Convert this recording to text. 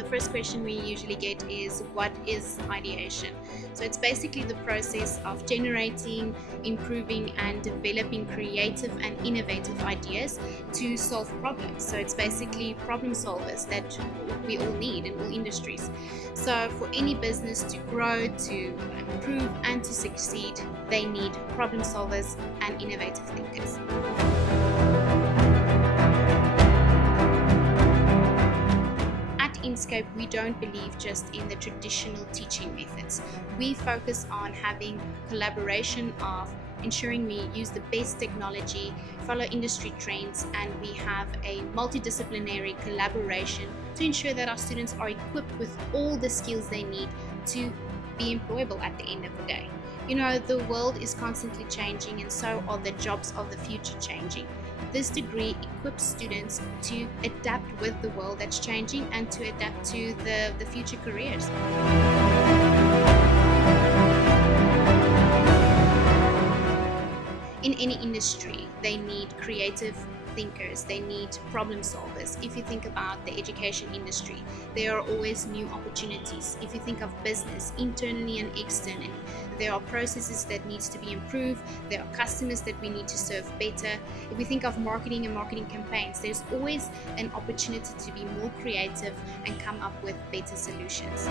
the first question we usually get is, what is ideation? So it's basically the process of generating, improving and developing creative and innovative ideas to solve problems. So it's basically problem solvers that we all need in all industries. So for any business to grow, to improve and to succeed, they need problem solvers and innovative thinkers. Inscape, we don't believe just in the traditional teaching methods. We focus on having collaboration of ensuring we use the best technology, follow industry trends, and we have a multidisciplinary collaboration to ensure that our students are equipped with all the skills they need to be employable at the end of the day. You know, the world is constantly changing, and so are the jobs of the future changing. This degree equips students to adapt with the world that's changing and to adapt to the future careers. In any industry, they need creative thinkers, they need problem solvers. If you think about the education industry, there are always new opportunities. If you think of business, internally and externally, there are processes that needs to be improved, there are customers that we need to serve better. If we think of marketing and marketing campaigns, there's always an opportunity to be more creative and come up with better solutions.